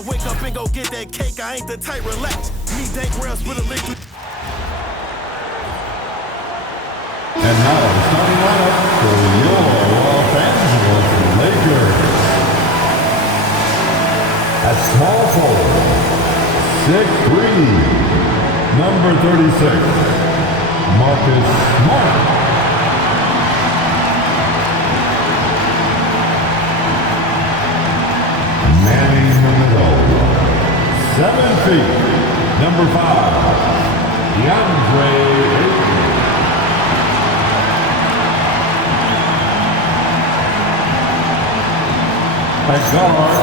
I wake up and go get that cake, I ain't the type relax. Me dank rails with a liquid. And now the starting lineup for your Los Angeles Lakers. At small forward, 6'3", number 36, Marcus Smart. Manning in the middle, 7 feet, number 5, DeAndre Ayton. At guard,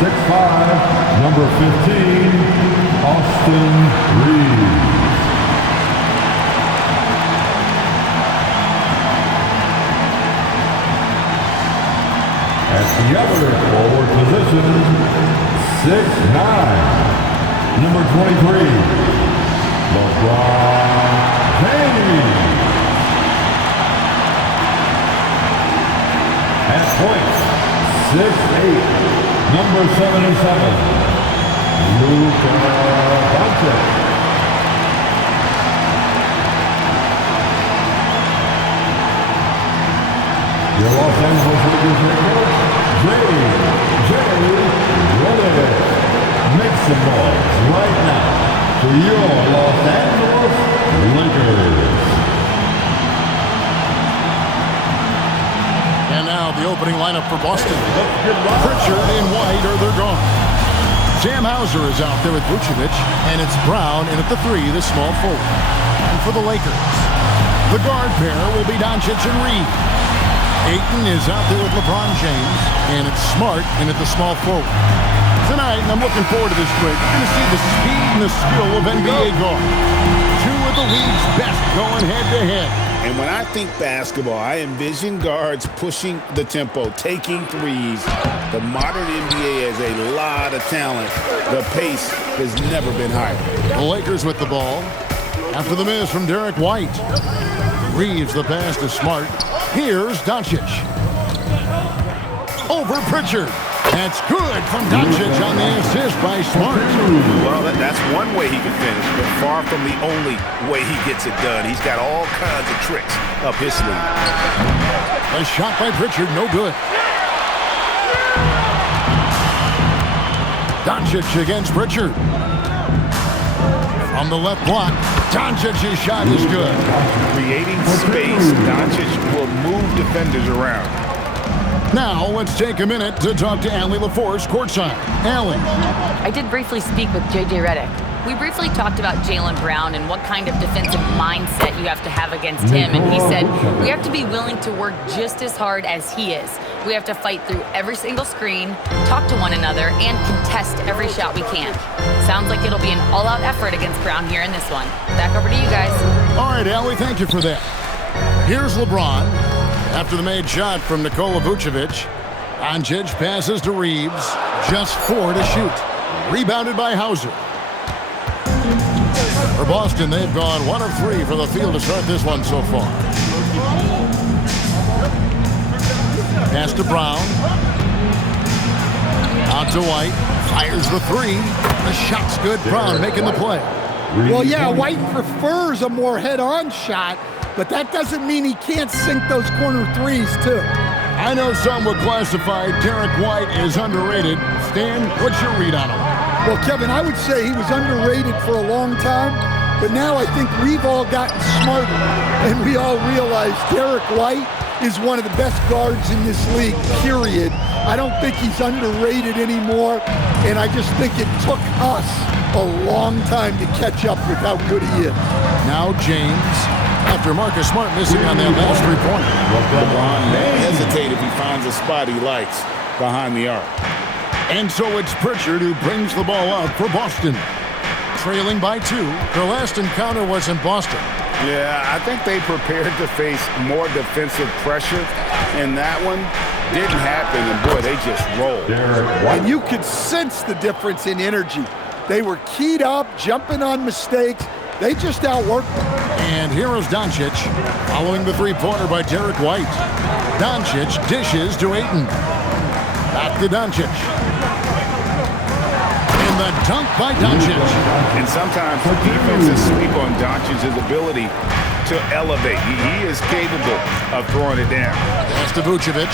6'5", number 15, Austin Reeves. At the other forward position, 6'9", number 23, LeBron James. At point, 6'8", number 77, Luka Doncic. Your Los Angeles Lakers head coach, J. Redick. Make some noise right now for your Los Angeles Lakers. And now the opening lineup for Boston. Pritchard and White are they're gone. Sam Hauser is out there with Vucevic, and it's Brown in at the 3, the small forward. And for the Lakers, the guard pair will be Doncic and Reed. Ayton is out there with LeBron James, and it's Smart in at the small forward. Tonight, and I'm looking forward to this break, you're going to see the speed and the skill of NBA guard. Two of the league's best going head-to-head. And when I think basketball, I envision guards pushing the tempo, taking threes. The modern NBA has a lot of talent. The pace has never been higher. The Lakers with the ball. After the miss from Derek White. Reeves the pass to Smart. Here's Doncic. Over Pritchard. That's good from Doncic on the assist by Smart. Well, that's one way he can finish, but far from the only way he gets it done. He's got all kinds of tricks up his sleeve. A shot by Pritchard, no good. Doncic against Pritchard. From the left block, Doncic's shot is good. Creating space, Doncic will move defenders around. Now, let's take a minute to talk to Allie LaForce courtside. Allie. I did briefly speak with J.J. Redick. We briefly talked about Jaylen Brown and what kind of defensive mindset you have to have against him. And he said, we have to be willing to work just as hard as he is. We have to fight through every single screen, talk to one another, and contest every shot we can. Sounds like it'll be an all-out effort against Brown here in this one. Back over to you guys. All right, Allie, thank you for that. Here's LeBron. After the made shot from Nikola Vucevic, Doncic passes to Reeves. Just 4 to shoot. Rebounded by Hauser. For Boston, they've gone 1 of 3 for the field to start this one so far. Pass to Brown. Out to White. Fires the 3. The shot's good. Brown making the play. Well, yeah, White prefers a more head-on shot, but that doesn't mean he can't sink those corner threes, too. I know some would classify Derek White as underrated. Stan, what's your read on him? Well, Kevin, I would say he was underrated for a long time, but now I think we've all gotten smarter, and we all realize Derek White is one of the best guards in this league, period. I don't think he's underrated anymore, and I just think it took us a long time to catch up with how good he is. Now James, after Marcus Smart missing on that last 3-pointer. LeBron may hesitate if he finds a spot he likes behind the arc. And so it's Pritchard who brings the ball out for Boston. Trailing by 2. Their last encounter was in Boston. Yeah, I think they prepared to face more defensive pressure, and that one didn't happen, and boy, they just rolled. And you could sense the difference in energy. They were keyed up, jumping on mistakes. They just outworked them. And here is Doncic, following the 3-pointer by Derek White. Doncic dishes to Ayton. Back to Doncic. dunk by Doncic. And sometimes defenses sleep on Doncic's ability to elevate. He is capable of throwing it down. Pass to Vucevic.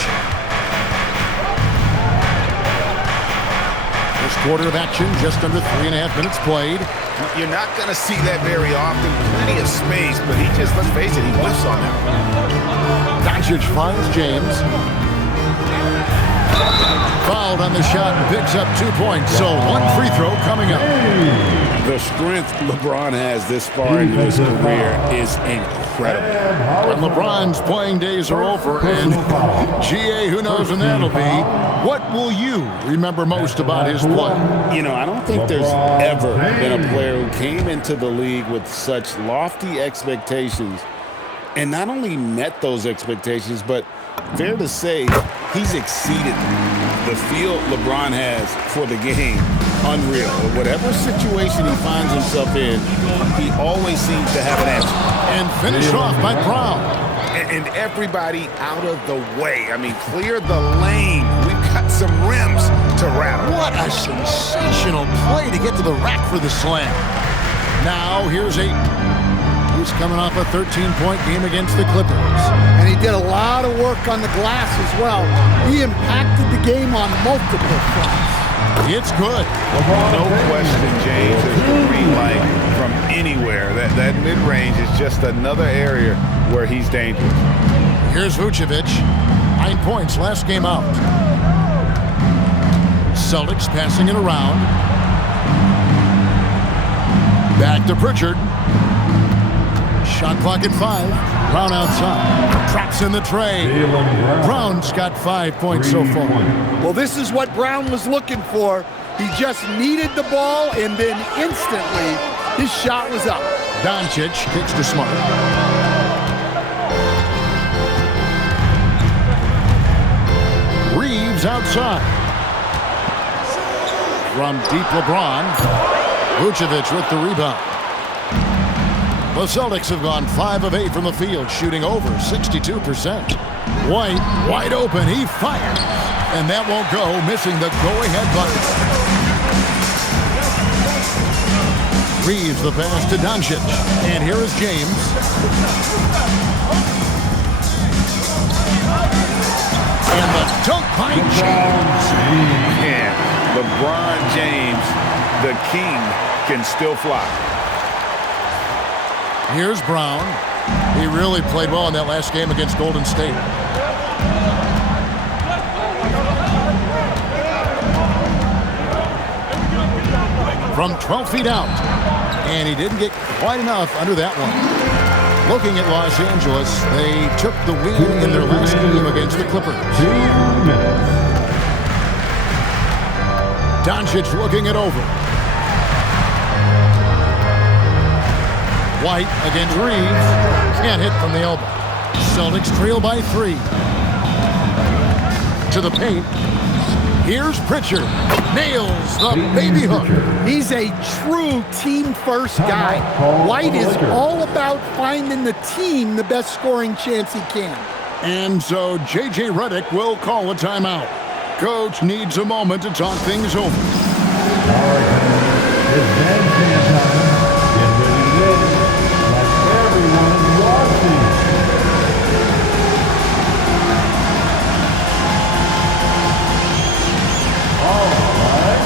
First quarter of action, just under 3.5 minutes played. You're not going to see that very often. Plenty of space, but he just, let's face it, he whiffs on that. Doncic finds James. Fouled on the shot and picks up 2 points. So one free throw coming up. The strength LeBron has this far into his career is incredible. When LeBron's playing days are over, and GA, who knows when that'll be, what will you remember most about his play? You know, I don't think there's ever been a player who came into the league with such lofty expectations and not only met those expectations, but fair to say, he's exceeded them. The feel LeBron has for the game, unreal. Whatever situation he finds himself in, he always seems to have an answer. And finished off by Brown. And everybody out of the way. I mean, clear the lane. We've got some rims to rattle. What a sensational play to get to the rack for the slam. Now here's Ayton. He's coming off a 13-point game against the Clippers. And he did a lot of work on the glass as well. He impacted the game on multiple fronts. It's good. No question, James, there's a green light from anywhere. That mid-range is just another area where he's dangerous. Here's Vucevic. 9 points last game out. Celtics passing it around. Back to Pritchard. Shot clock at 5. Brown outside. Traps in the tray. Brown's got 5 points so far. Well, this is what Brown was looking for. He just needed the ball, and then instantly his shot was up. Doncic kicks to Smart. Reeves outside. From deep LeBron. Vucevic with the rebound. The Celtics have gone 5 of 8 from the field, shooting over 62%. White, wide open, he fires. And that won't go, missing the go-ahead button. Reeves the pass to Doncic. And here is James. And the dunk by James. Yeah, LeBron James, the king, can still fly. Here's Brown. He really played well in that last game against Golden State. From 12 feet out. And he didn't get quite enough under that one. Looking at Los Angeles, they took the win in their last game against the Clippers. 2 minutes. Doncic looking it over. White against Reeves. Can't hit from the elbow. Celtics trail by 3. To the paint. Here's Pritchard. Nails the baby hook. He's a true team-first guy. White is all about finding the team the best scoring chance he can. And so J.J. Redick will call a timeout. Coach needs a moment to talk things over. All right, it's bandstand time. Get ready to win. Like everyone watching. All right.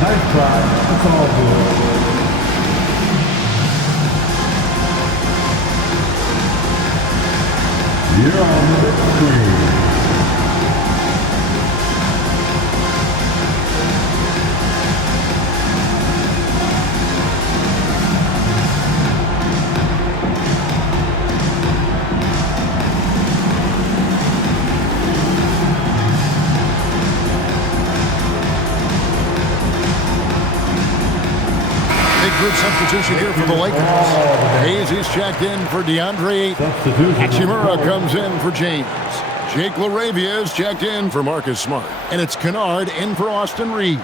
Nice try. That's all good. You're on the screen. Group substitution here for the Lakers. Hayes is checked in for DeAndre Ayton. Hachimura comes in for James. Jake LaRavia is checked in for Marcus Smart. And it's Kennard in for Austin Reeves.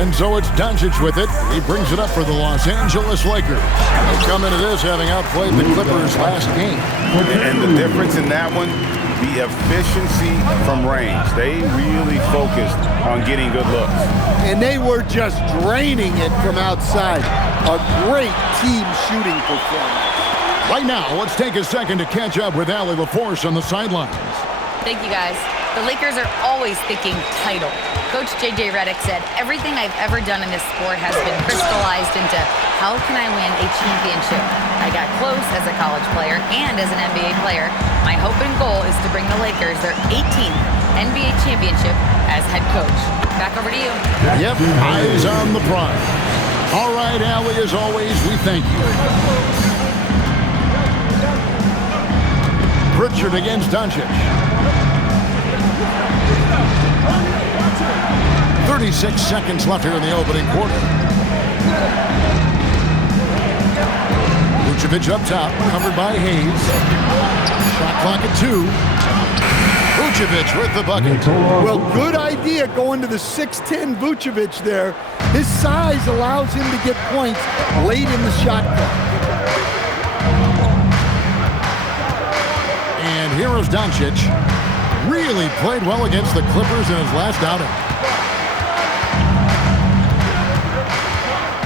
And so it's Doncic with it. He brings it up for the Los Angeles Lakers. They come into this having outplayed the Clippers last game. And the difference in that one, the efficiency from range. They really focused on getting good looks. And they were just draining it from outside. A great team shooting performance. Right now, let's take a second to catch up with Allie LaForce on the sidelines. Thank you, guys. The Lakers are always thinking title. Coach J.J. Redick said, everything I've ever done in this sport has been crystallized into how can I win a championship? I got close as a college player and as an NBA player. My hope and goal is to bring the Lakers their 18th NBA championship as head coach. Back over to you. Yep, eyes on the prize. All right, Allie, as always, we thank you. Pritchard against Doncic. 36 seconds left here in the opening quarter. Vucevic up top, covered by Hayes. Shot clock at 2. Vucevic with the bucket. Well, good idea going to the 6'10 Vucevic there. His size allows him to get points late in the shot clock. And here is Doncic. Really played well against the Clippers in his last outing.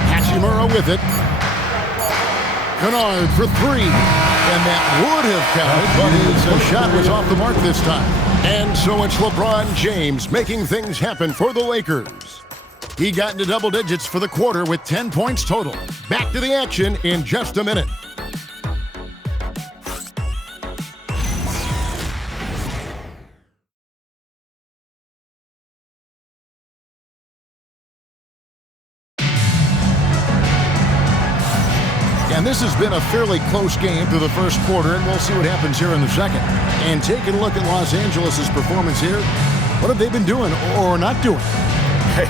Hachimura with it. Kennard for 3. And that would have counted, but his shot was off the mark this time. And so it's LeBron James making things happen for the Lakers. He got into double digits for the quarter with 10 points total. Back to the action in just a minute. And this has been a fairly close game through the first quarter, and we'll see what happens here in the second. And taking a look at Los Angeles' performance here, what have they been doing or not doing? Hey,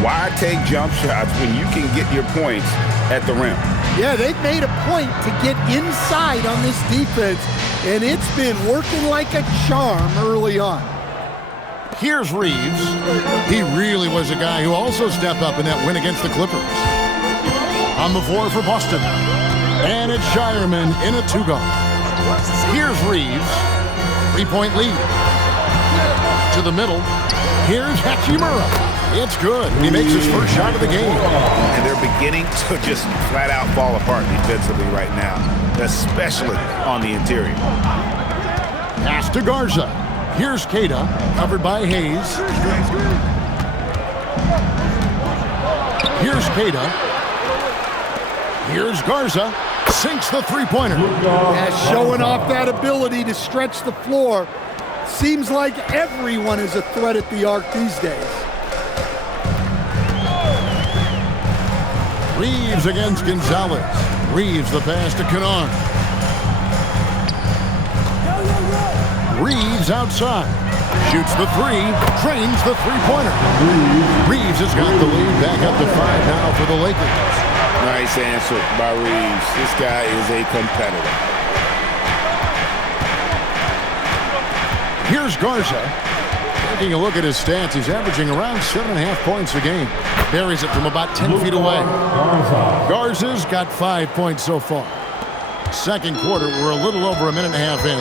why take jump shots when you can get your points at the rim? Yeah, they've made a point to get inside on this defense, and it's been working like a charm early on. Here's Reeves. He really was a guy who also stepped up in that win against the Clippers. On the floor for Boston. And it's Shireman in a 2-guard. Here's Reeves. 3-point lead. To the middle. Here's Hachimura. It's good. He makes his first shot of the game. And they're beginning to just flat out fall apart defensively right now, especially on the interior. Pass to Garza. Here's Keita, covered by Hayes. Here's Keita. Here's Garza. Sinks the three-pointer. Yeah, showing off that ability to stretch the floor. Seems like everyone is a threat at the arc these days. Reeves against Gonzalez. Reeves the pass to Kennard. Reeves outside. Shoots the 3. Trains the three-pointer. Reeves has got the lead back up to 5 now for the Lakers. Nice answer by Reeves. This guy is a competitor. Here's Garza. Taking a look at his stats, he's averaging around 7.5 points a game. Buries it from about 10 feet away. Garza's got 5 points so far. Second quarter, we're a little over a minute and a half in.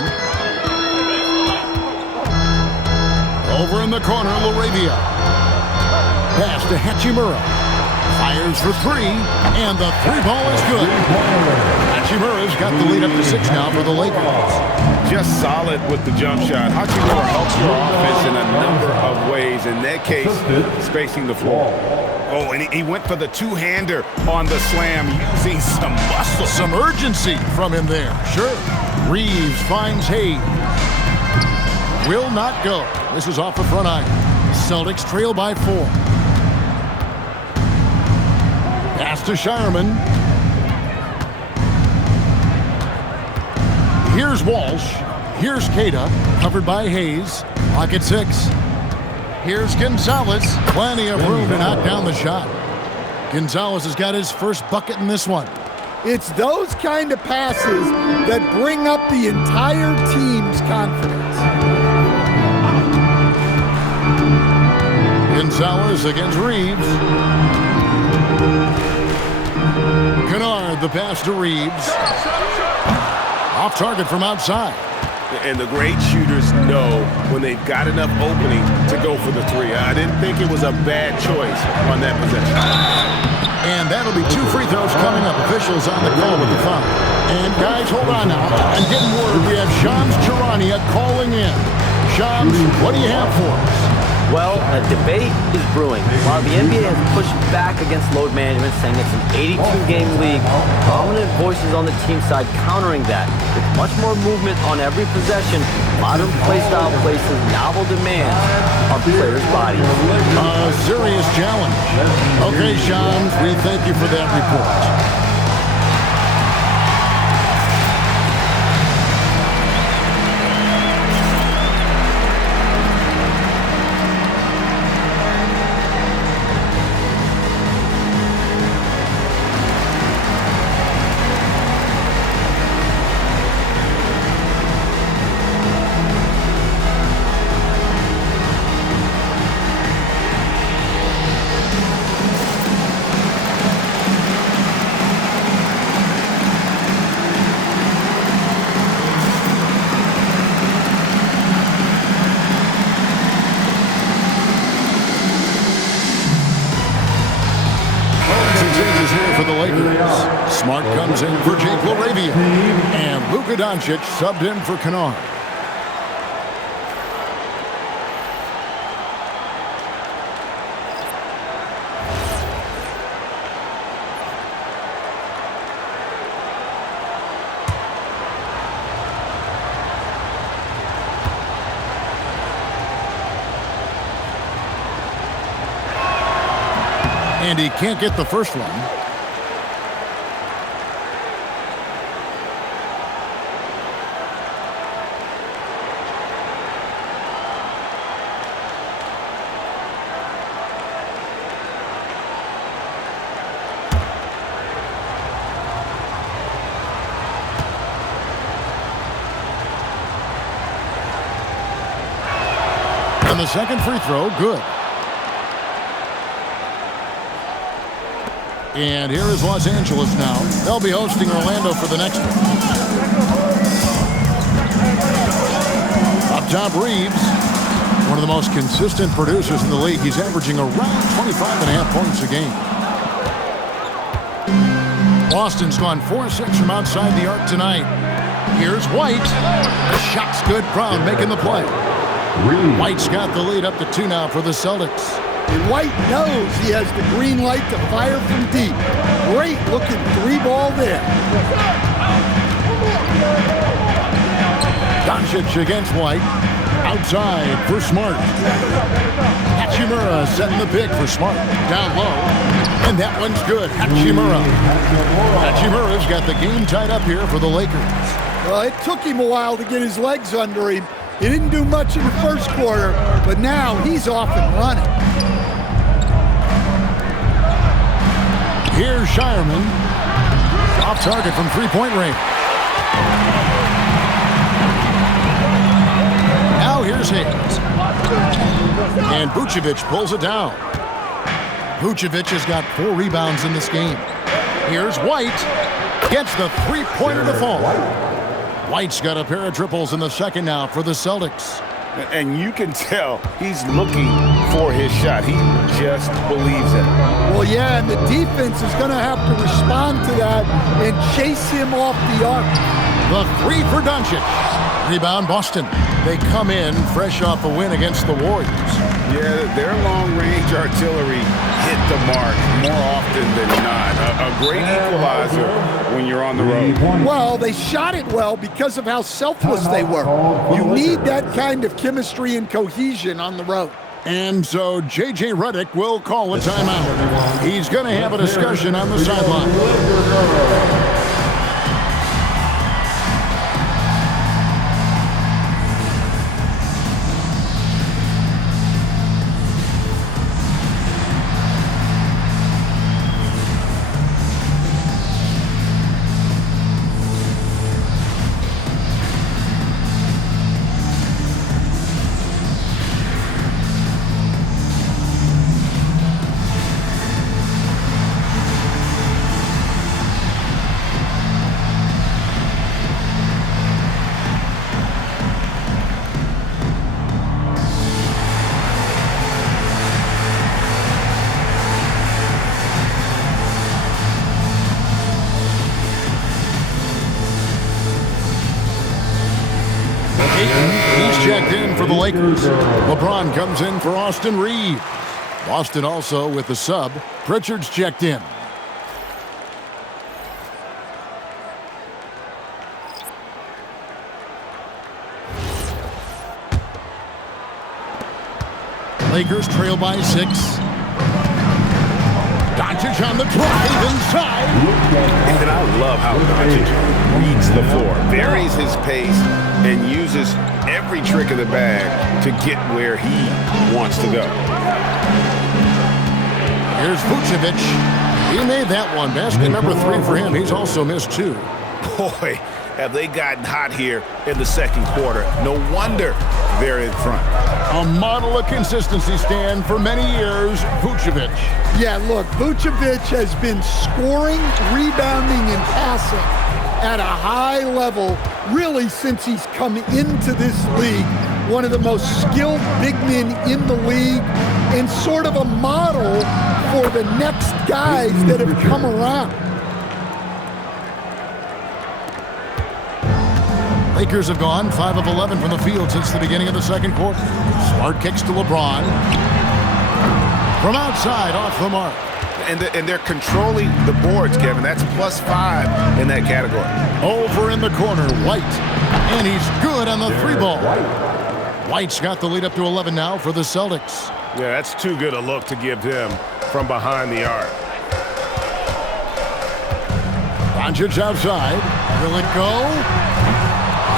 Over in the corner, LaRavia. Pass to Hachimura. Fires for 3, and the 3-ball is good. Hachimura's got the lead up to 6 now for the Lakers. Just solid with the jump shot. Hachimura helps your offense in a number of ways. In that case, spacing the floor. Oh, and he went for the two-hander on the slam, using some muscle. Some urgency from him there. Sure. Reeves finds Hayes. Will not go. This is off the front iron. Celtics trail by 4. Pass to Shireman. Here's Walsh. Here's Keita, covered by Hayes. Clock at 6. Here's Gonzalez. Plenty of room to knock down the shot. Gonzalez has got his first bucket in this one. It's those kind of passes that bring up the entire team's confidence. Gonzalez against Reeves. Kennard, the pass to Reeves. Off target from outside. And the great shooters know when they've got enough opening to go for the three. I didn't think it was a bad choice on that possession. And that'll be 2 free throws coming up. Officials on the call with the foul. And guys, hold on now. I'm getting word we have Shams Charania calling in. Shams, what do you have for us? Well, a debate is brewing. While the NBA has pushed back against load management, saying it's an 82-game league, prominent voices on the team side countering that. With much more movement on every possession, modern play style places novel demands on players' bodies. A serious challenge. Okay, Shams, we thank you for that report. Smart comes in for Jake LaRavia. And Luka Doncic subbed in for Kennard. And he can't get the first one. And the second free throw, good. And here is Los Angeles now. They'll be hosting Orlando for the next one. Up top, Reeves. One of the most consistent producers in the league. He's averaging around 25.5 points a game. Boston's gone 4-6 from outside the arc tonight. Here's White. The shot's good. Brown making the play. White's got the lead up to 2 now for the Celtics. And White knows he has the green light to fire from deep. Great looking 3-ball there. Doncic against White. Outside for Smart. Hachimura setting the pick for Smart. Down low. And that one's good. Hachimura. Hachimura's got the game tied up here for the Lakers. Well, it took him a while to get his legs under him. He didn't do much in the first quarter, but now he's off and running. Here's Shireman. Off target from three-point range. Now here's Hayes. And Vucevic pulls it down. Vucevic has got 4 rebounds in this game. Here's White. Gets the three-pointer to fall. White's got a pair of triples in the second now for the Celtics. And you can tell he's looking for his shot. He just believes in it. Well, yeah, and the defense is going to have to respond to that and chase him off the arc. The 3 for Doncic. Rebound, Boston. They come in fresh off a win against the Warriors. Yeah, their long-range artillery hit the mark more often than not. A great equalizer when you're on the road. Well, they shot it well because of how selfless they were. You need that kind of chemistry and cohesion on the road. And so J.J. Redick will call a timeout. He's going to have a discussion on the sideline. checked in for the Lakers. LeBron comes in for Austin Reeves. Boston also with the sub. Pritchard's checked in. Lakers trail by 6. Doncic on the drive inside. And I love how Doncic reads the floor, varies his pace, and uses every trick of the bag to get where he wants to go. Here's Vucevic. He made that one. Basket number 3 for him. He's also missed 2. Boy, have they gotten hot here in the second quarter. No wonder they're in front. A model of consistency, Stan, for many years, Vucevic. Yeah, look, Vucevic has been scoring, rebounding, and passing at a high level really since he's come into this league. One of the most skilled big men in the league and sort of a model for the next guys that have come around. Lakers have gone 5 of 11 from the field since the beginning of the second quarter. Smart kicks to LeBron. From outside, off the mark. And they're controlling the boards, Kevin. That's +5 in that category. Over in the corner, White. And he's good on the 3-ball. White's got the lead up to 11 now for the Celtics. Yeah, that's too good a look to give him from behind the arc. Doncic outside. Will it go?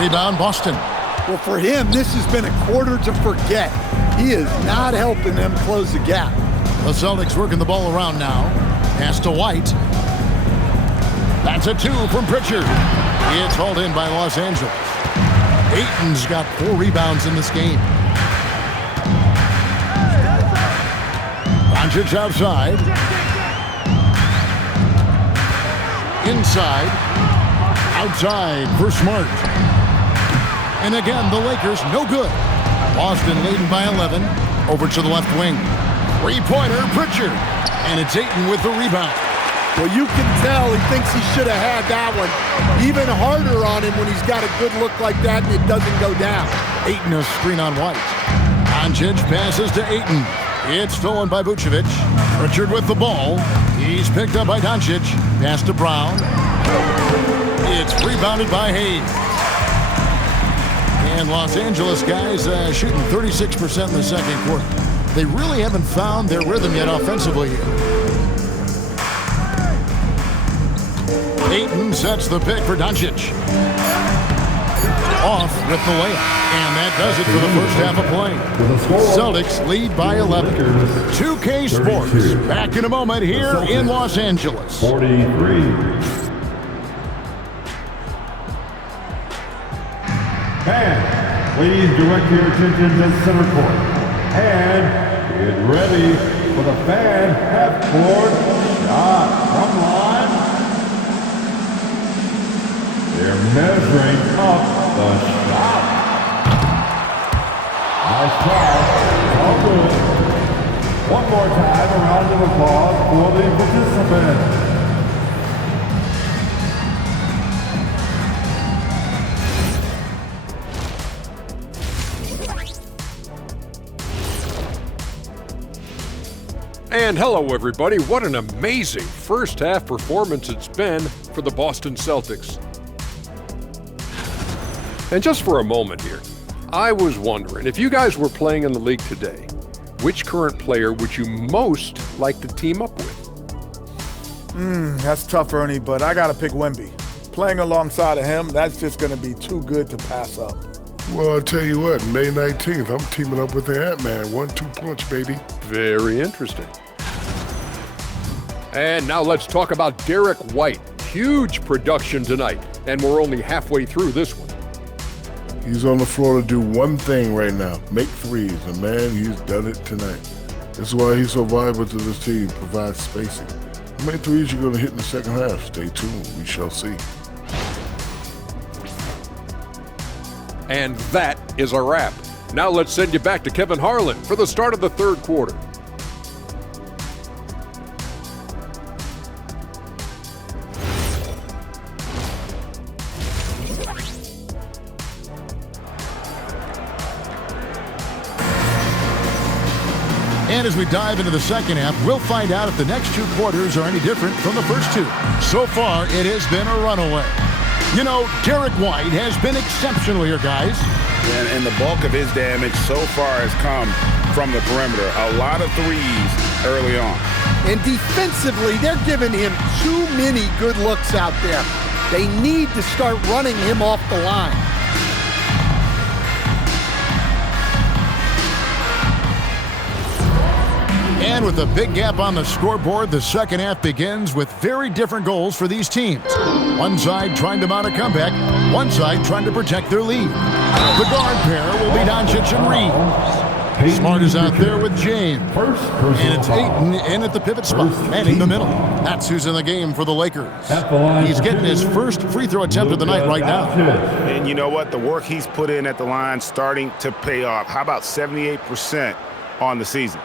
Rebound, Boston. Well, for him, this has been a quarter to forget. He is not helping them close the gap. The Celtics working the ball around now. Pass to White. That's a 2 from Pritchard. It's hauled in by Los Angeles. Ayton's got 4 rebounds in this game. Doncic outside. Inside. Outside for Smart. And again, the Lakers no good. Boston leading by 11. Over to the left wing. 3-pointer, Pritchard. And it's Ayton with the rebound. Well, you can tell he thinks he should have had that one. Even harder on him when he's got a good look like that and it doesn't go down. Ayton a screen on White. Doncic passes to Ayton. It's stolen by Vucevic. Pritchard with the ball. He's picked up by Doncic. Pass to Brown. It's rebounded by Hayes. And Los Angeles guys shooting 36% in the second quarter. They really haven't found their rhythm yet offensively here. Ayton sets the pick for Doncic. Off with the layup. And that does it for the first half of play. Celtics lead by 11. 2K Sports. Back in a moment here in Los Angeles. 43. And please direct your attention to center court. And get ready for the fan half-court shot from line. They're measuring up the shot. Nice try. All good. One more time, a round of applause for the participants. And hello, everybody. What an amazing first half performance it's been for the Boston Celtics. And just for a moment here, I was wondering, if you guys were playing in the league today, which current player would you most like to team up with? That's tough, Ernie, but I got to pick Wemby. Playing alongside of him, that's just going to be too good to pass up. Well, I'll tell you what, May 19th, I'm teaming up with the Ant-Man. 1-2 punch, baby. Very interesting. And now let's talk about Derek White. Huge production tonight, and we're only halfway through this one. He's on the floor to do one thing right now, make threes, and man, he's done it tonight. That's why he's so valuable to this team, provides spacing. How many threes you're going to hit in the second half? Stay tuned, we shall see. And that is a wrap. Now let's send you back to Kevin Harlan for the start of the third quarter. And as we dive into the second half, we'll find out if the next 2 quarters are any different from the first 2. So far, it has been a runaway. You know, Derek White has been exceptional here, guys. And the bulk of his damage so far has come from the perimeter. A lot of threes early on. And defensively, they're giving him too many good looks out there. They need to start running him off the line. And with a big gap on the scoreboard, the second half begins with very different goals for these teams. One side trying to mount a comeback, one side trying to protect their lead. The guard pair will be Doncic and Reeves. Smart is out there with James. And it's Ayton in at the pivot spot, manning the middle. That's who's in the game for the Lakers. He's getting his first free throw attempt of the night right now. And you know what? The work he's put in at the line starting to pay off. How about 78% on the season?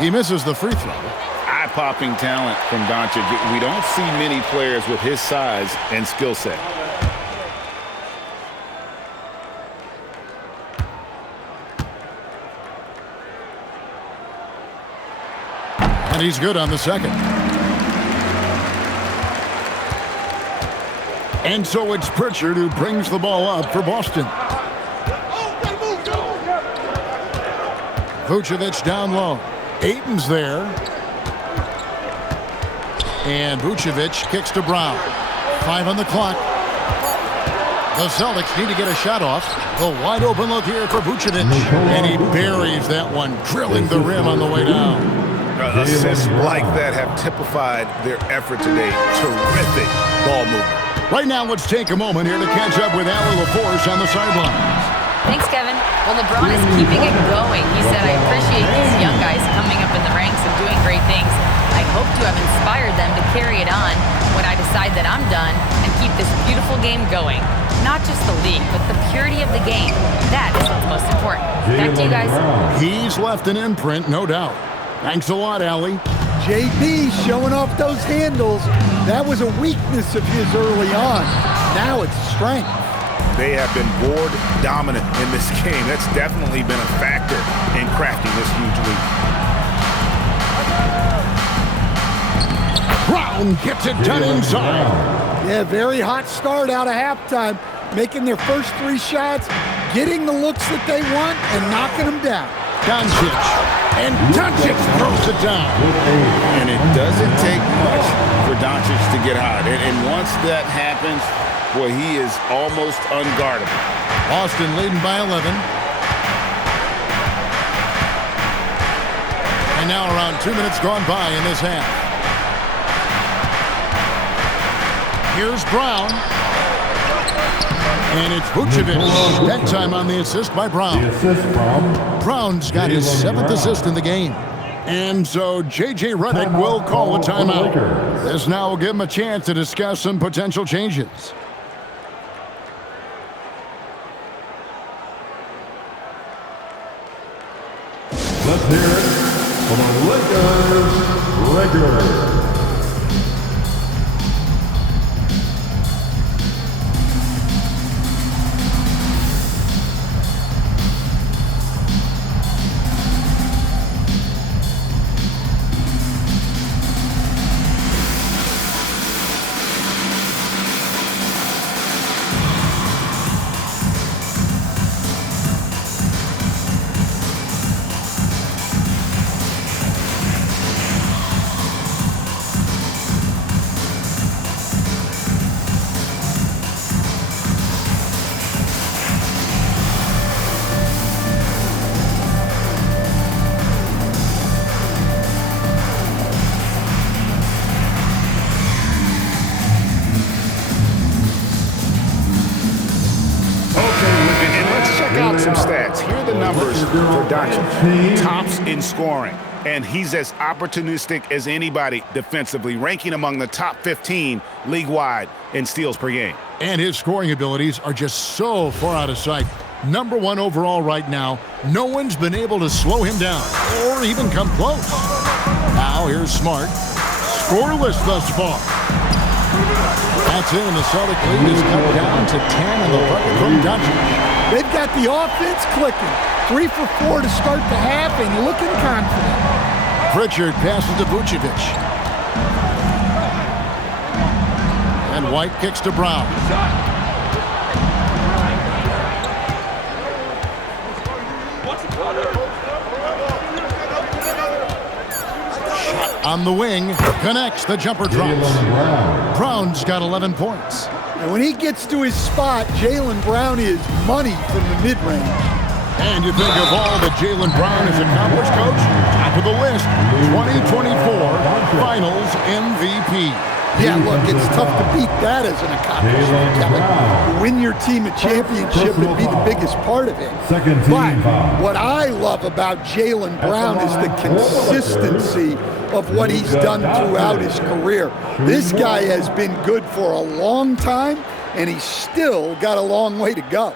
He misses the free throw. Eye-popping talent from Doncic. We don't see many players with his size and skill set. And he's good on the second. And so it's Pritchard who brings the ball up for Boston. Vucevic down low. Ayton's there. And Vucevic kicks to Brown. 5 on the clock. The Celtics need to get a shot off. The wide open look here for Vucevic. And he buries that one, drilling the rim on the way down. Assists like that have typified their effort today. Terrific ball movement. Right now, let's take a moment here to catch up with Allie LaForce on the sidelines. Thanks, Kevin. Well, LeBron is keeping it going. He said, I appreciate these young guys coming up in the ranks and doing great things. I hope to have inspired them to carry it on when I decide that I'm done and keep this beautiful game going. Not just the league, but the purity of the game. That is what's most important. Back to you guys. He's left an imprint, no doubt. Thanks a lot, Allie. JB showing off those handles. That was a weakness of his early on. Now it's strength. They have been board dominant in this game. That's definitely been a factor in crafting this huge lead. Brown gets it done inside. Yeah, very hot start out of halftime. Making their first 3 shots, getting the looks that they want, and knocking them down. Doncic. And Doncic throws it down. And it doesn't take much for Doncic to get hot. And once that happens, boy, he is almost unguardable. Boston leading by 11. And now around 2 minutes gone by in this half. Here's Brown. And it's Vucevic. That time on the assist by Brown. Brown's got his 7th assist in the game. And so J.J. Redick will call a timeout. This now will give him a chance to discuss some potential changes. Let's hear it for the Lakers. Some stats. Here are the numbers for Doncic. Tops in scoring. And he's as opportunistic as anybody defensively, ranking among the top 15 league-wide in steals per game. And his scoring abilities are just so far out of sight. Number 1 overall right now. No one's been able to slow him down or even come close. Now here's Smart. Scoreless thus far. That's it, and the Celtic lead is cut down to 10 in the bucket from Doncic. They've got the offense clicking. 3 for 4 to start the half and looking confident. Pritchard passes to Vucevic. And White kicks to Brown. Shot on the wing. Connects. The jumper drops. Brown's got 11 points. And when he gets to his spot, Jaylen Brown is money from the mid-range. And you think of all that Jaylen Brown has accomplished, Coach? Top of the list, 2024 Finals MVP. Yeah, look, it's tough to beat that as an accomplishment, Kevin. To win your team a championship and be the biggest part of it. But what I love about Jaylen Brown is the consistency of what he's done throughout his career. This guy has been good for a long time, and he's still got a long way to go.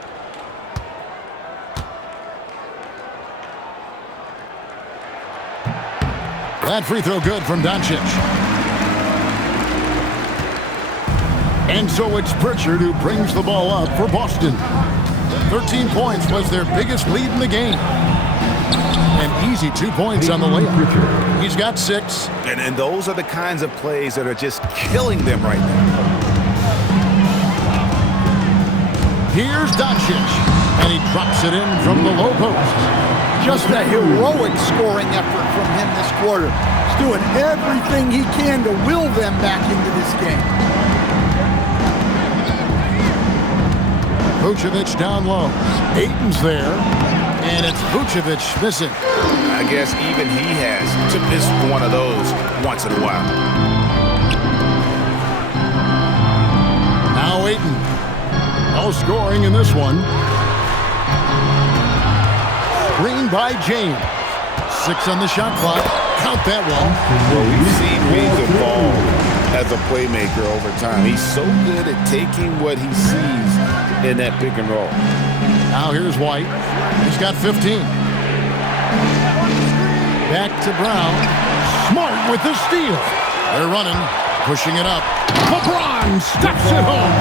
That free throw good from Doncic. And so it's Pritchard who brings the ball up for Boston. 13 points was their biggest lead in the game. An easy 2 points on the layup. He's got 6. And those are the kinds of plays that are just killing them right now. Here's Doncic, and he drops it in from the low post. Just a heroic scoring effort from him this quarter. He's doing everything he can to will them back into this game. Vucevic down low. Ayton's there, and it's Vucevic missing. I guess even he has to miss one of those once in a while. Now Ayton. No scoring in this one. Screen by James. 6 on the shot clock. Count that one. Well, we've seen Reed evolve as a playmaker over time. He's so good at taking what he sees in that pick and roll. Now here's White. He's got 15. Back to Brown. Smart with the steal. They're running, pushing it up. LeBron steps it home.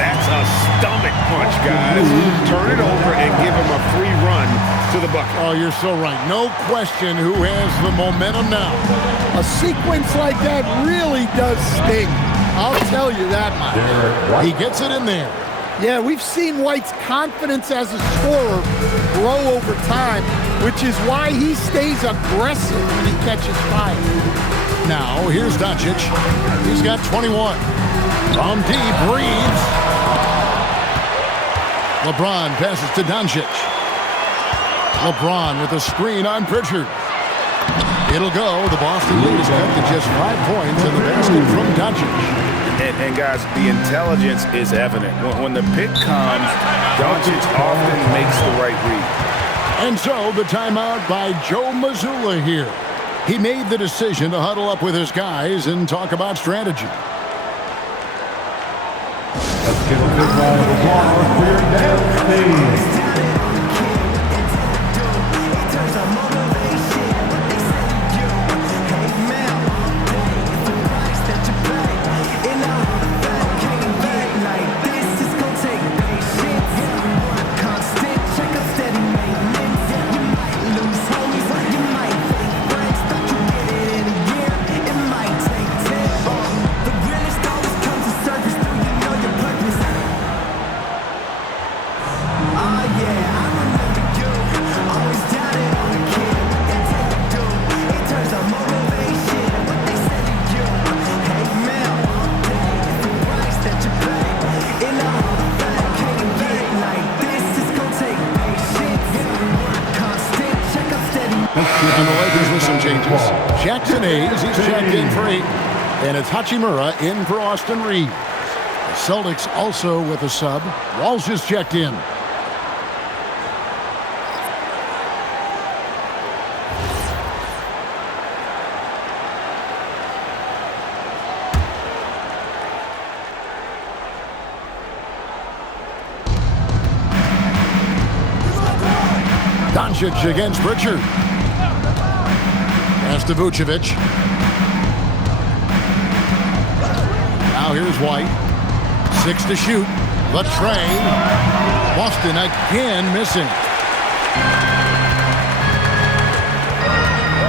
That's a stomach punch, guys. Turn it over and give him a free run to the bucket. Oh, you're so right. No question who has the momentum now. A sequence like that really does sting. I'll tell you that much. He gets it in there. Yeah, we've seen White's confidence as a scorer grow over time, which is why he stays aggressive when he catches fire. Now, here's Doncic. He's got 21. From deep, Reeves. LeBron passes to Doncic. LeBron with a screen on Pritchard. It'll go. The Boston lead is cut to just 5 points in the basket from Doncic. And guys, the intelligence is evident. When the pick comes, Doncic often makes the right read. And so the timeout by Joe Mazzulla here. He made the decision to huddle up with his guys and talk about strategy. Let's give a big round of applause for your dance team. And the Lakers with some changes. Jackson Hayes, he's checked in for 8. And it's Hachimura in for Austin Reeves. The Celtics also with a sub. Walsh is checked in. Doncic against Pritchard. Pass to Vucevic. Now Now here's White. 6 to shoot. The tray. Boston again missing.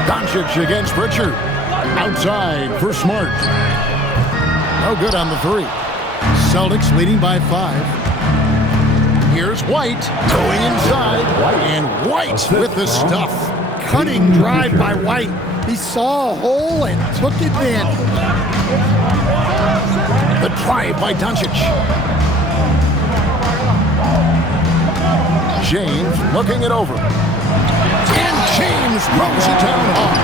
Doncic against Pritchard. Outside for Smart. No good on the 3. Celtics leading by 5. Here's White going inside. And White with the stuff. Cutting drive by White. He saw a hole and took advantage. The drive by Doncic. James looking it over. And James throws it down hard.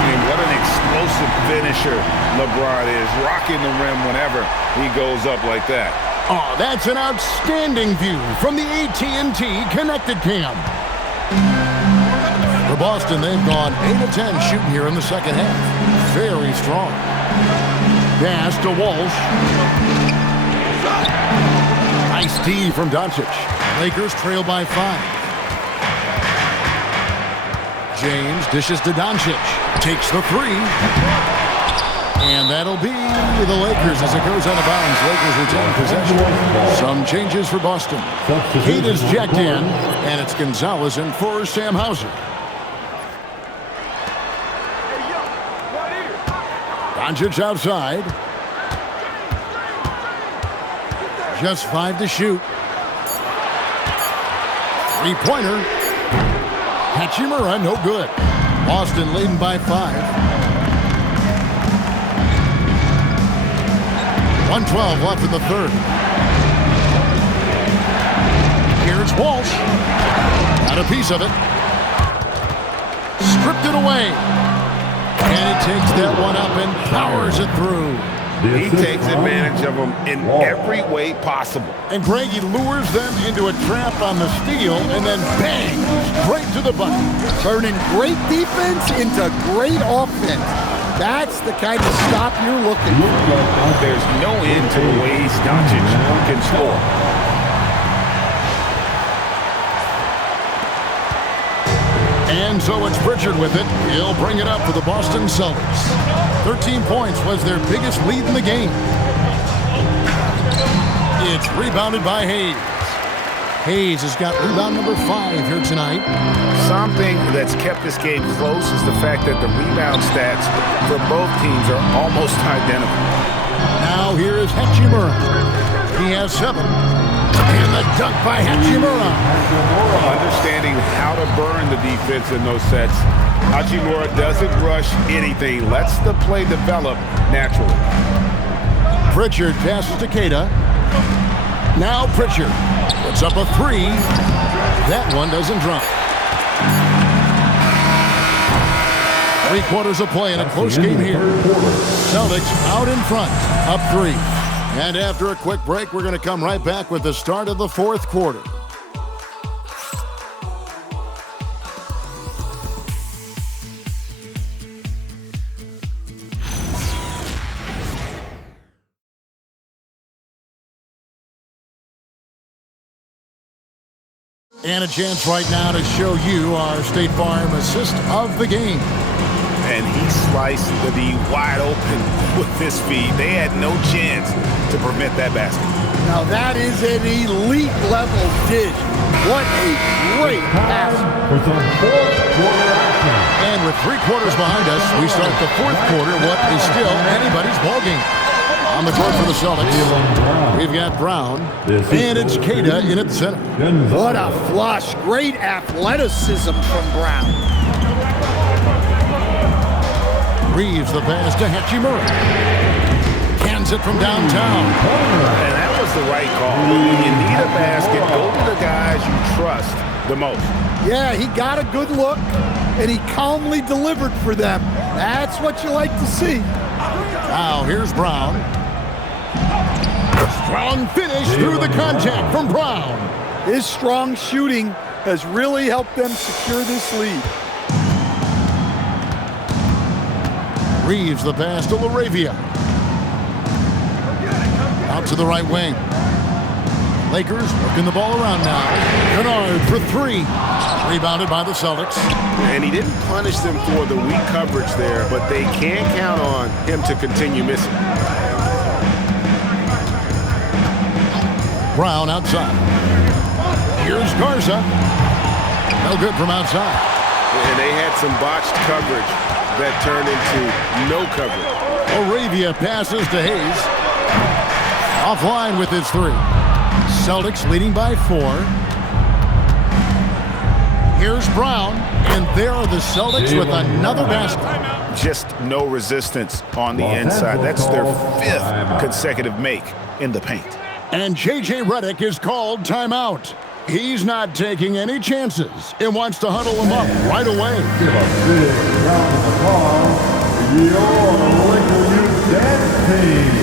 And what an explosive finisher LeBron is. Rocking the rim whenever he goes up like that. Oh, that's an outstanding view from the AT&T Connected Cam. For Boston, they've gone 8 of 10 shooting here in the second half. Very strong. Pass to Walsh. Nice D from Doncic. Lakers trail by 5. James dishes to Doncic. Takes the 3. And that'll be the Lakers as it goes out of bounds. Lakers retain possession. Some changes for Boston. Kate is jacked in, and it's Gonzalez in for Sam Hauser. Doncic outside. Just 5 to shoot. 3-pointer. Hachimura, no good. Boston leading by 5. 1:12 left in the third. Here's Walsh. Got a piece of it. Stripped it away. And he takes that one up and powers it through. He takes advantage of them in every way possible. And Greg, he lures them into a trap on the steal and then bang, straight to the bucket. Turning great defense into great offense. That's the kind of stop you're looking for. There's no end to the ways Doncic can score. And so it's Pritchard with it. He'll bring it up for the Boston Celtics. 13 points was their biggest lead in the game. It's rebounded by Hayes. Hayes has got rebound number 5 here tonight. Something that's kept this game close is the fact that the rebound stats for both teams are almost identical. Now here is Hachimura. He has 7. And the dunk by Hachimura. Understanding how to burn the defense in those sets. Hachimura doesn't rush anything. Lets the play develop naturally. Pritchard passes to Keita. Now Pritchard puts up a 3. That one doesn't drop. 3 quarters of play in a close game here. Celtics out in front, up 3. And after a quick break, we're going to come right back with the start of the 4th quarter. And a chance right now to show you our State Farm assist of the game. And he sliced the D wide open with his feet. They had no chance to prevent that basket. Now that is an elite level dish. What a great pass. For some 4th quarter action. And with 3 quarters behind us, we start the 4th quarter, what is still anybody's ballgame. On the court for the Celtics, we've got Brown, and it's Keita in at the center. What a flush. Great athleticism from Brown. Reeves the pass to Hachimura. Cans it from downtown. And that was the right call. When you need a basket, go to the guys you trust the most. Yeah, he got a good look, and he calmly delivered for them. That's what you like to see. Now here's Brown. Strong finish through the contact from Brown. His strong shooting has really helped them secure this lead. Reeves the pass to LaRavia. Out to the right wing. Lakers working the ball around now. Kennard for 3. Rebounded by the Celtics. And he didn't punish them for the weak coverage there, but they can't count on him to continue missing. Brown outside. Here's Garza. No good from outside. And they had some botched coverage that turned into no coverage. Arabia passes to Hayes. Offline with his 3. Celtics leading by 4. Here's Brown, and there are the Celtics with another basket. Just no resistance on the inside. That's their 5th consecutive make in the paint. And J.J. Redick is called timeout. He's not taking any chances and wants to huddle them up right away. Give a big round of applause to your Laker Youth Dance Team.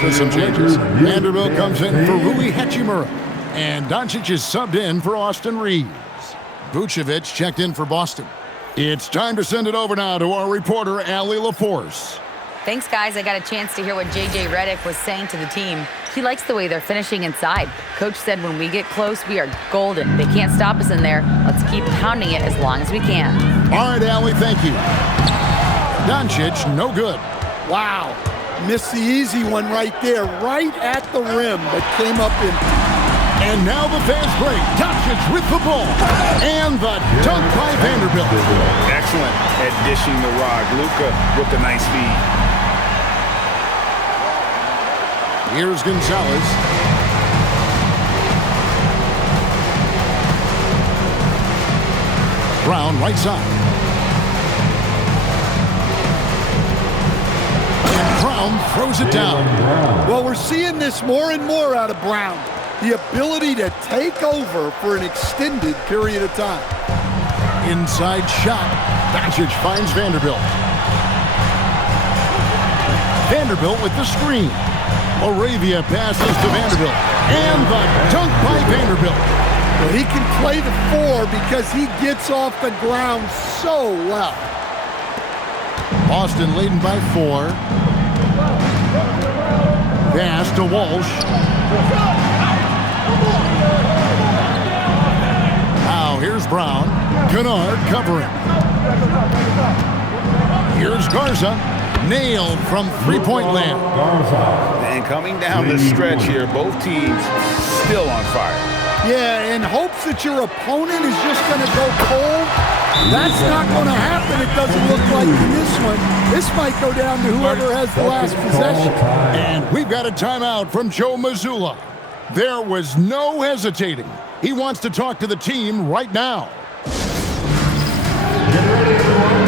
With some changes. Vanderbilt comes in for Rui Hachimura. And Doncic is subbed in for Austin Reeves. Vucevic checked in for Boston. It's time to send it over now to our reporter, Allie LaForce. Thanks, guys. I got a chance to hear what J.J. Redick was saying to the team. He likes the way they're finishing inside. Coach said when we get close, we are golden. They can't stop us in there. Let's keep pounding it as long as we can. All right, Allie, thank you. Doncic, no good. Wow. Missed the easy one right there, right at the rim, but came up in. And now the fast break. Doncic with the ball. And the dunk by Vanderbilt. Excellent at dishing the rock. Luka with the nice feed. Here's Gonzalez. Brown right side. Brown throws it down. Well, we're seeing this more and more out of Brown. The ability to take over for an extended period of time. Inside shot. Doncic finds Vanderbilt. Vanderbilt with the screen. Arabia passes to Vanderbilt. And the dunk by Vanderbilt. Well, he can play the 4 because he gets off the ground so well. Boston leading by 4. Pass to Walsh. Now here's Brown. Kennard covering. Here's Garza. Nailed from three-point land. And coming down the stretch here, both teams still on fire. Yeah, in hopes that your opponent is just going to go cold. That's not going to happen, it doesn't look like in this one. This might go down to whoever has the last possession. And we've got a timeout from Joe Mazzulla. There was no hesitating. He wants to talk to the team right now. Get ready, everyone.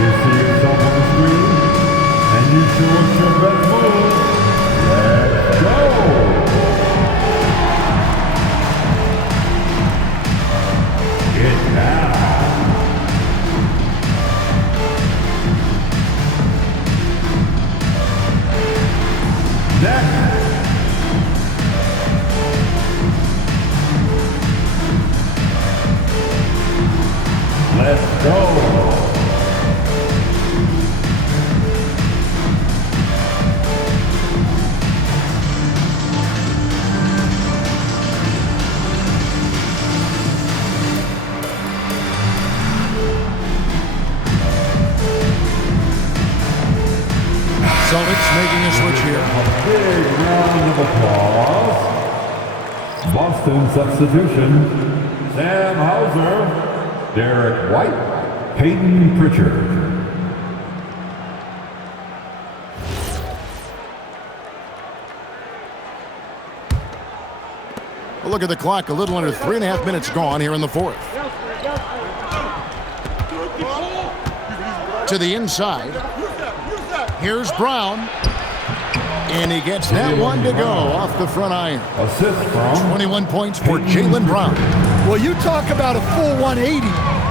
You see yourself on the screen, and you show us your best move. Let's go! Get down. Next. Let's go. Celtics making a switch here. A big round of applause. Boston substitution. Sam Hauser, Derek White, Peyton Pritchard. Well, look at the clock. A little under 3.5 minutes gone here in the 4th. To the inside. Here's Brown. And he gets that one to go off the front iron. Assist from 21 points for Jaylen Brown. Well, you talk about a full 180.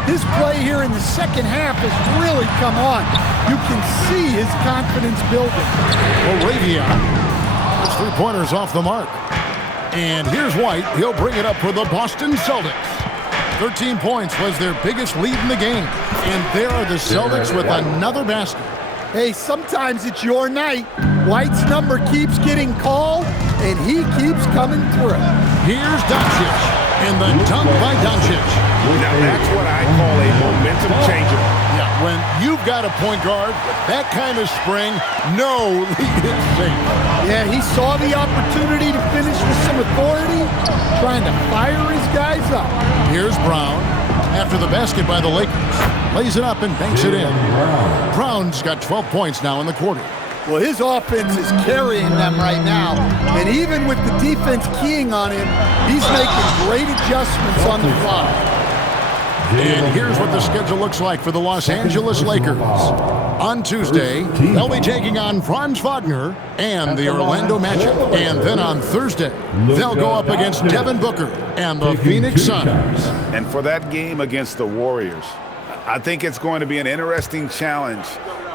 His play here in the second half has really come on. You can see his confidence building. Moravia. His three-pointers off the mark. And here's White. He'll bring it up for the Boston Celtics. 13 points was their biggest lead in the game. And there are the Celtics with another basket. Hey, sometimes it's your night. White's number keeps getting called, and he keeps coming through. Here's Doncic, and the dunk by Doncic. Now that's what I call a momentum changer. Yeah, when you've got a point guard with that kind of spring, no lead is safe. Yeah, he saw the opportunity to finish with some authority, trying to fire his guys up. Here's Brown. After the basket by the Lakers, lays it up and banks it in. Brown's got 12 points now in the quarter. Well, his offense is carrying them right now, and even with the defense keying on him, he's making great adjustments on the fly. And here's what the schedule looks like for the Los Angeles Lakers. On Tuesday, they'll be taking on Franz Wagner and the Orlando Magic. And then on Thursday, they'll go up against Devin Booker and the Phoenix Suns. And for that game against the Warriors, I think it's going to be an interesting challenge.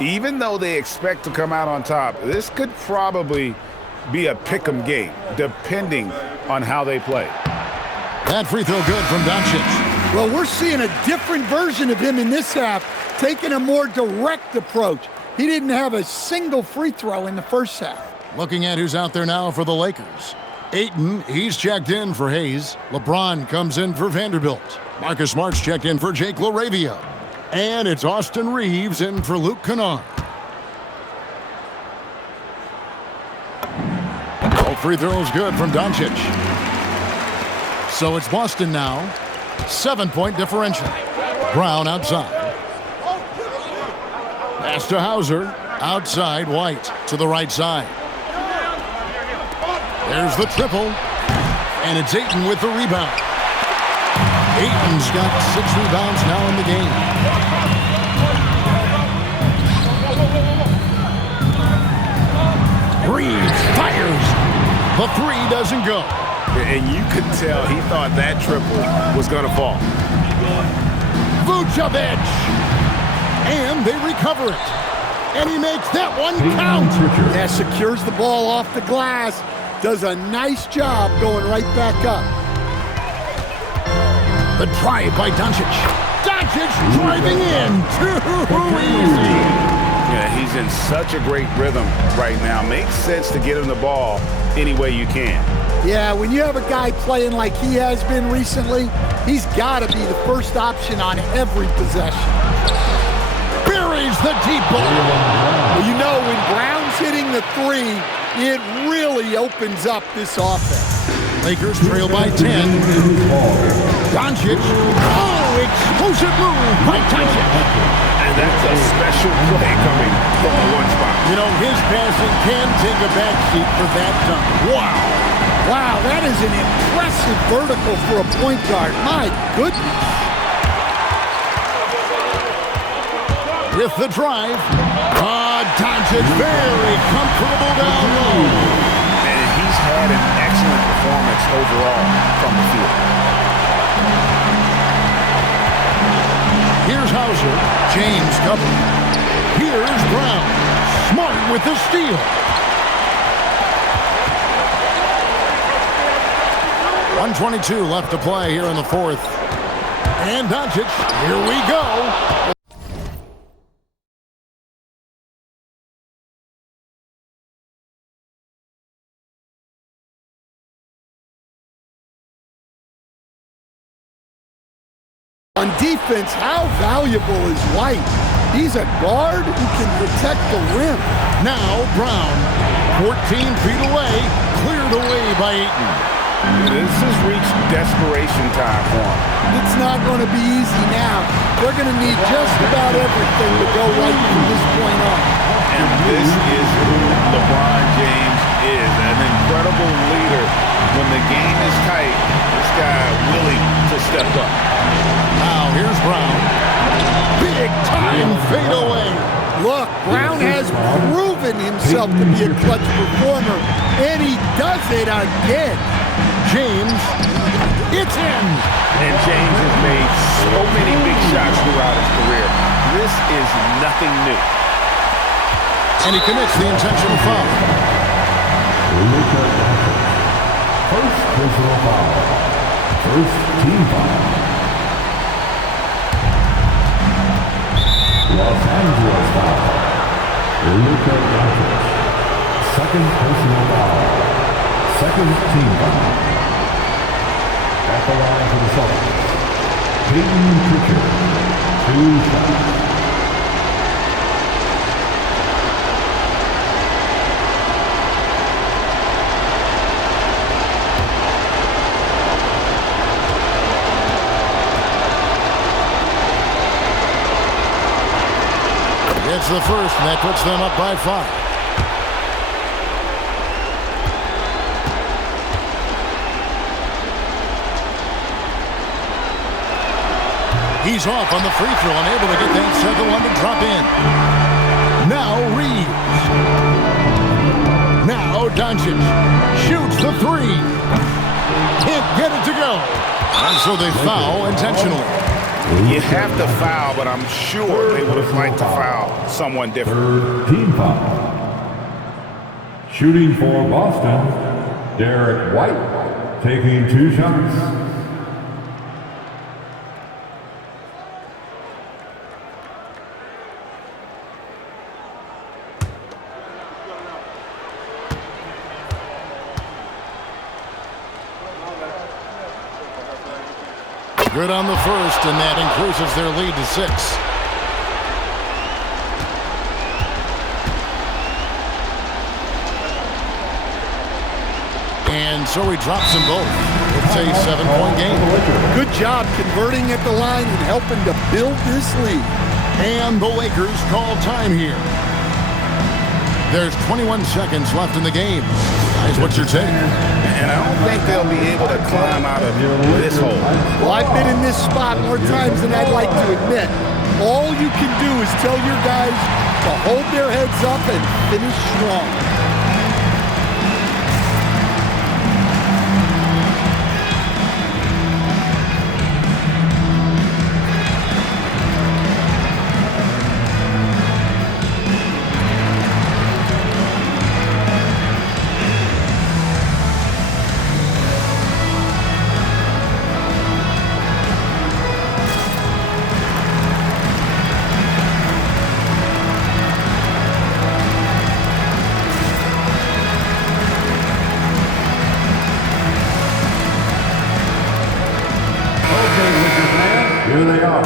Even though they expect to come out on top, this could probably be a pick'em game, depending on how they play. That free throw good from Doncic. Well, we're seeing a different version of him in this half, taking a more direct approach. He didn't have a single free throw in the first half. Looking at who's out there now for the Lakers. Ayton, he's checked in for Hayes. LeBron comes in for Vanderbilt. Marcus Smart's checked in for Jake LaRavia. And it's Austin Reeves in for Luke Kennard. All free throws good from Doncic. So it's Boston now. 7-point differential. Brown outside. Pass to Hauser. Outside, White to the right side. There's the triple. And it's Ayton with the rebound. Ayton's got 6 rebounds now in the game. Reeves fires. The three doesn't go. And you could tell he thought that triple was going to fall. Vucevic. And they recover it. And he makes that one count. Yeah, secures the ball off the glass. Does a nice job going right back up. The drive by Doncic. Doncic driving in. Too easy. Yeah, he's in such a great rhythm right now. Makes sense to get him the ball any way you can. Yeah, when you have a guy playing like he has been recently, he's got to be the first option on every possession. Buries the deep ball. Well, you know, when Brown's hitting the three, it really opens up this offense. Lakers trail by 10. Doncic. Oh, explosive move by Doncic. And that's a special play coming from the one spot. You know, his passing can take a backseat for that dunk. Wow. Wow, that is an impressive vertical for a point guard. My goodness. With the drive. Doncic very comfortable down low. And he's had an excellent performance overall from the field. Here's Hauser. James covered. Here's Brown. Smart with the steal. 1:22 left to play here in the fourth. And Doncic, here we go. On defense, how valuable is White? He's a guard who can protect the rim. Now Brown, 14 feet away, cleared away by Ayton. This has reached desperation time for him. It's not going to be easy now. They're going to need just about everything to go right from this point on. And this is who LeBron James is, an incredible leader. When the game is tight, this guy willing to step up. Now here's Brown. Big time fadeaway. Look, Brown has proven himself to be a clutch performer, and he does it again. James, it's in. And James has made so many big shots throughout his career. This is nothing new. And he commits the intentional foul. First personal foul. First team foul. Los Angeles foul. Luka Doncic. Second personal foul. Second team foul. At the line for the Celtics. Peyton Pritchard. 2 shots. It's the first, and that puts them up by 5. He's off on the free throw, unable to get that second one to drop in. Now Reeves. Now Doncic shoots the 3. Can't get it to go. And so they foul intentionally. You have to foul, but I'm sure they would have liked to foul someone different. Third team foul. Shooting for Boston, Derek White, taking 2 shots. Good on the first, and that increases their lead to 6. And so he drops them both. It's a 7-point game. Good job converting at the line and helping to build this lead. And the Lakers call time here. There's 21 seconds left in the game. Guys, what's your take? And I don't think they'll be able to climb out of this hole. Well, I've been in this spot more times than I'd like to admit. All you can do is tell your guys to hold their heads up and finish strong. Here they are,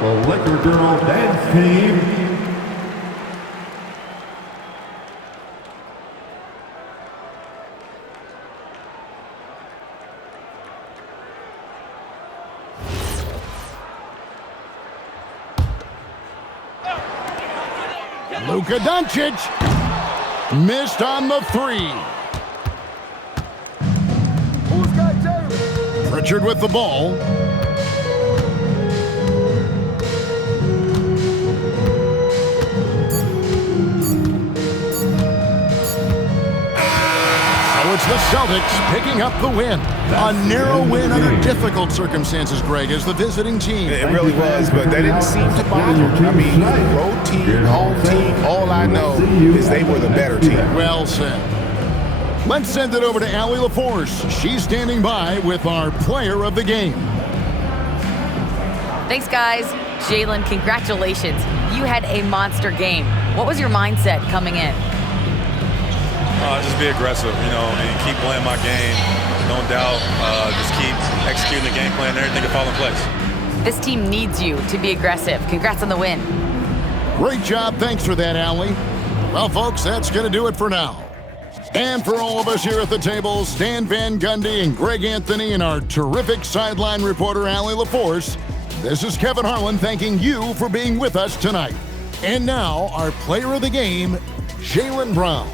the Liquor Girl Dance Team. Luka Doncic missed on the 3. Pritchard with the ball. It's the Celtics picking up the win. A narrow win under difficult circumstances, Greg, as the visiting team. It really was, but they didn't seem to bother. I mean, road team, home team, all I know is they were the better team. Well said. Let's send it over to Allie LaForce. She's standing by with our player of the game. Thanks, guys. Jalen, congratulations. You had a monster game. What was your mindset coming in? Just be aggressive, and keep playing my game. No doubt, just keep executing the game plan and everything will fall in place. This team needs you to be aggressive. Congrats on the win. Great job. Thanks for that, Allie. Well, folks, that's going to do it for now. And for all of us here at the table, Stan Van Gundy and Greg Anthony and our terrific sideline reporter, Allie LaForce, this is Kevin Harlan thanking you for being with us tonight. And now, our player of the game, Jaylen Brown.